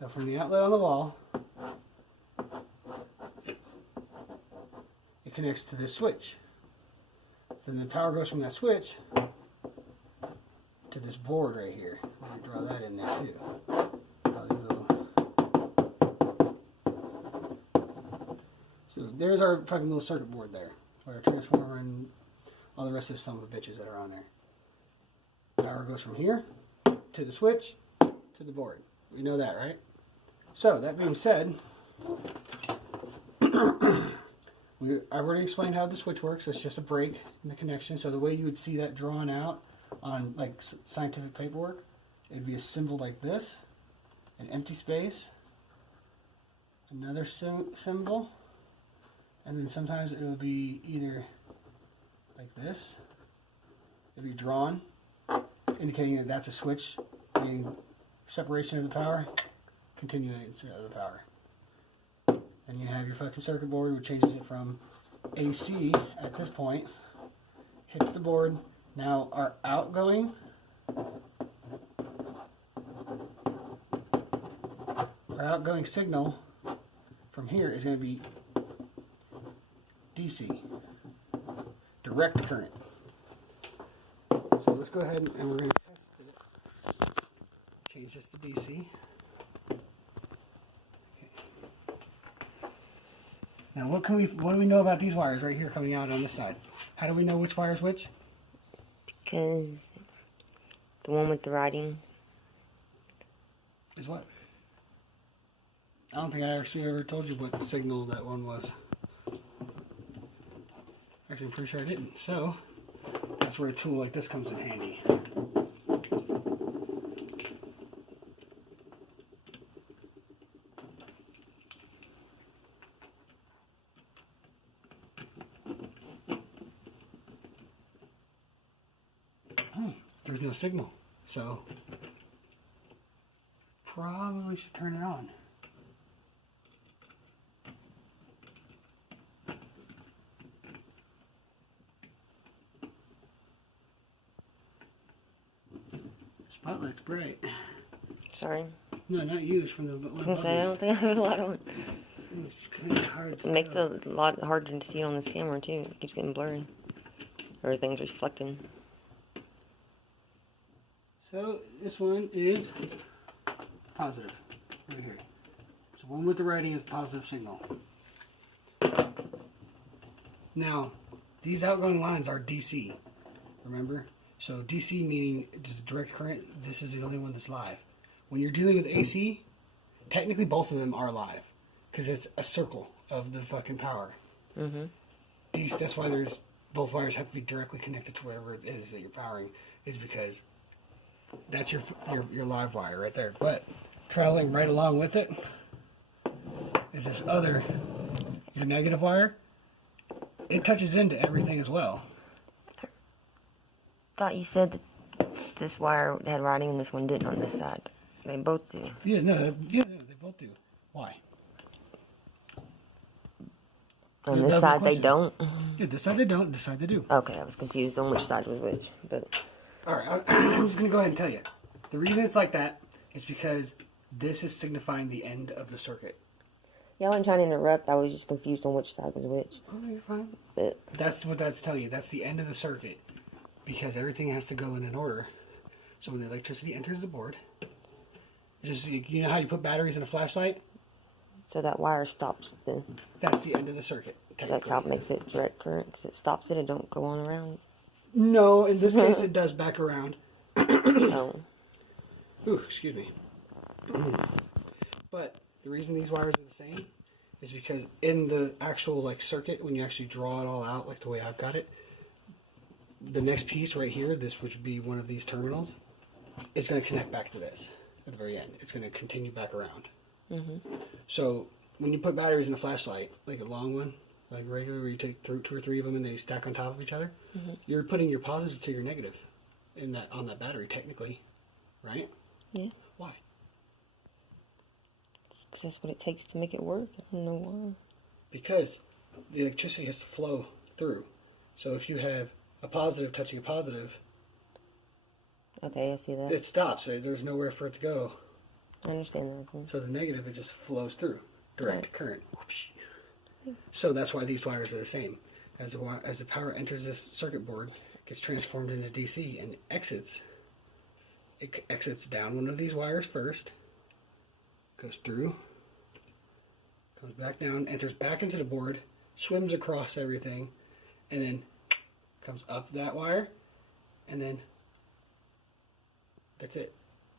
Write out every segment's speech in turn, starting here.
So from the outlet on the wall, it connects to this switch. Then the power goes from that switch to this board right here. Let me draw that in there too. So there's our fucking little circuit board there. Our transformer and all the rest of the son of a bitches that are on there. Power goes from here to the switch to the board. We know that, right? So that being said, I've already explained how the switch works. It's just a break in the connection. So the way you would see that drawn out on like scientific paperwork, it'd be a symbol like this, an empty space, another symbol, and then sometimes it will be either like this. It'll be drawn, indicating that that's a switch, meaning separation of the power, continuation of the power. Then you have your fucking circuit board, which changes it from AC at this point, hits the board. Now our outgoing signal from here is going to be DC, direct current. So let's go ahead and we're going to test it. Change this to DC. Now, what do we know about these wires right here coming out on this side? How do we know which wire is which? Because the one with the writing is what? I don't think I actually ever told you what signal that one was. Actually, I'm pretty sure I didn't. So, that's where a tool like this comes in handy. There's no signal, so probably should turn it on. Spotlight's bright. Sorry. No, not you. It's from the. I was gonna say, I don't think I have a lot on. It's kind of hard to It makes tell. it a lot harder to see on this camera too. It keeps getting blurry. Everything's reflecting. So this one is positive, right here. So one with the writing is positive signal. Now, these outgoing lines are DC, remember? So DC meaning just direct current, this is the only one that's live. When you're dealing with AC, technically both of them are live, because it's a circle of the fucking power. That's why there's both wires have to be directly connected to whatever it is that you're powering, is because that's your live wire right there. But traveling right along with it is this other, your negative wire. It touches into everything as well. Thought you said that this wire had writing and this one didn't on this side. They both do. Yeah, no, they both do. Why? On this side they don't? Yeah, this side they don't, this side they do. Okay, I was confused on which side was which. But Alright, I'm just going to go ahead and tell you. The reason it's like that is because this is signifying the end of the circuit. yeah, I wasn't trying to interrupt. I was just confused on which side was which. Oh, you're fine. But That's what that's telling you. That's the end of the circuit. Because everything has to go in an order. So when the electricity enters the board, just, you know how you put batteries in a flashlight? so that wire stops the. That's the end of the circuit. That's how it makes it direct current. 'Cause it stops it. It don't go on around. No, in this case it does back around. Oh. Ooh, excuse me. But the reason these wires are the same is because in the actual like circuit, when you actually draw it all out like the way I've got it, the next piece right here, this would be one of these terminals, it's going to connect back to this at the very end. It's going to continue back around. So when you put batteries in a flashlight, like a long one, like regular, where you take two or three of them and they stack on top of each other, you're putting your positive to your negative in that on that battery technically, right? Yeah. Why? 'Cause that's what it takes to make it work. I don't know why. Because the electricity has to flow through. So if you have a positive touching a positive, Okay, I see that. it stops. There's nowhere for it to go. I understand that. So the negative, it just flows through, direct current. Whoosh. So that's why these wires are the same. As the power enters this circuit board, gets transformed into DC and exits. It exits down one of these wires first, goes through, comes back down, enters back into the board, swims across everything, and then comes up that wire, and then that's it.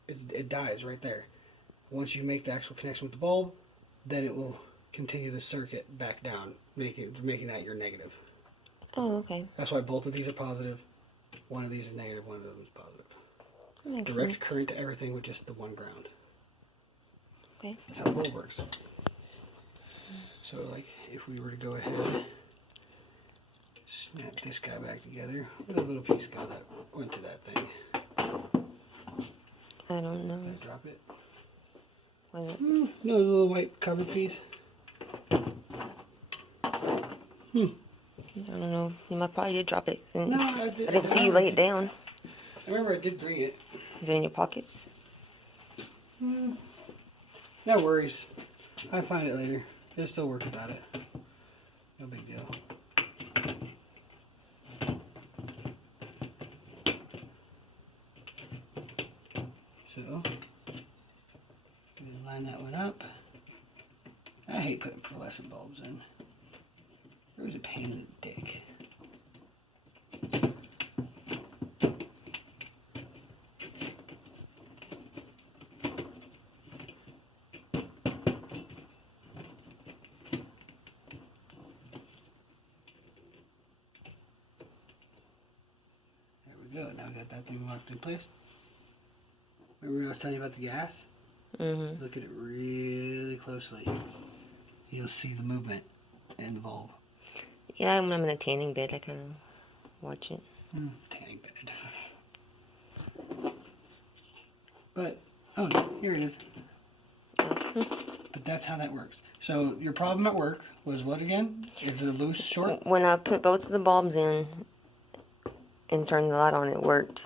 It dies right there. Once you make the actual connection with the bulb, then it will continue the circuit back down, making that your negative. Oh, okay. That's why both of these are positive. One of these is negative, one of them is positive. Makes Direct sense. current to everything with just the one ground. Okay. That's how the bulb works. So, like, if we were to go ahead, snap this guy back together, what a little piece got that went to that thing. I don't know. Did I drop it? Was it? No, the little white cover piece. I don't know. You might probably did drop it. No, I didn't see you lay it down. I remember I did bring it. Is it in your pockets? No worries. I'll find it later. It'll still work without it. No big deal. So, line that one up. I hate putting fluorescent bulbs in. It was a pain in the dick. There we go. Now we got that thing locked in place. Remember when I was telling you about the gas? Mm-hmm. Look at it really closely. You'll see the movement in the bulb. Yeah, when I'm in a tanning bed, I kind of watch it. Tanning bed. But, oh, here it is. But that's how that works. So, your problem at work was what again? Is it a loose short? When I put both of the bulbs in and turned the light on, it worked.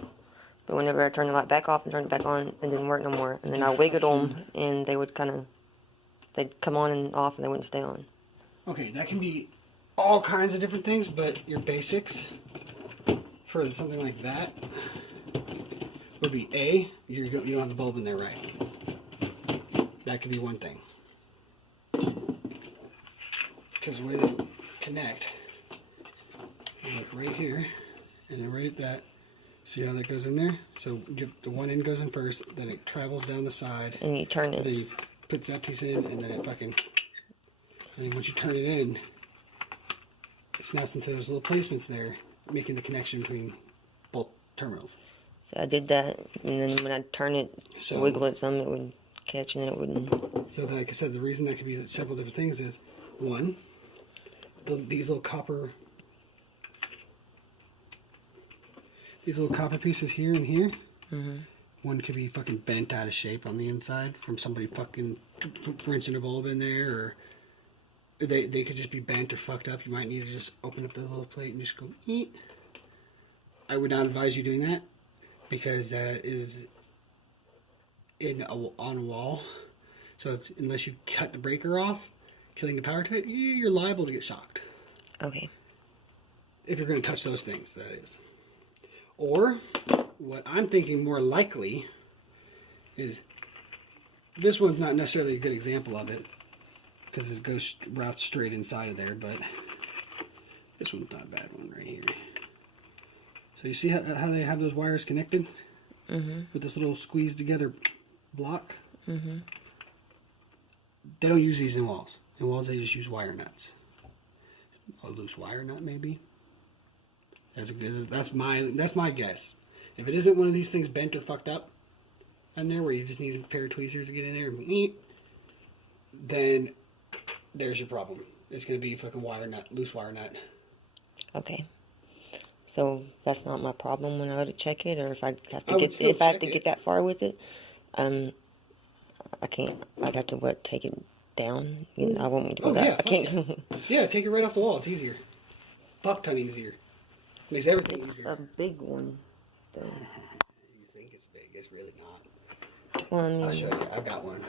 But whenever I turned the light back off and turned it back on, it didn't work no more. And then I wiggled them, and they would they'd come on and off, and they wouldn't stay on. Okay, that can be all kinds of different things, but your basics for something like that would be A, you don't have the bulb in there right. That could be one thing. Because the way they connect, you look right here, and then right at that, see how that goes in there? So the one end goes in first, then it travels down the side, And you turn and it. then you put that piece in, and then it fucking, and then once you turn it in, it snaps into those little placements there, making the connection between both terminals. So I did that, and then when I turn it, So- wiggle it some, it would catch, and then it wouldn't. So like I said, the reason that could be several different things is, one, these little copper pieces here and here, one could be fucking bent out of shape on the inside from somebody fucking wrenching a bulb in there, or they could just be bent or fucked up. You might need to just open up the little plate and just go eat. I would not advise you doing that, because that is on a wall. So it's, unless you cut the breaker off, killing the power to it, you're liable to get shocked. Okay. If you're going to touch those things, that is. Or, what I'm thinking more likely is, this one's not necessarily a good example of it, because it goes routes straight inside of there, but this one's not a bad one right here. So you see how they have those wires connected? With this little squeezed together block? They don't use these in walls. In walls they just use wire nuts. A loose wire nut maybe. That's my guess. If it isn't one of these things bent or fucked up in there where you just need a pair of tweezers to get in there and eat, then there's your problem. It's gonna be fucking wire nut, loose wire nut. Okay. So that's not my problem when I go to check it, or if I have I to would get still if I have check to it. get that far with it, I can't. I'd have to take it down. I won't do Oh, that. yeah, I fuck can't. Yeah, take it right off the wall. It's easier. Fuck ton easier. Makes everything It's easier. a big one, though. You think it's big? It's really not. Well, I I'll mean, show you. I got one.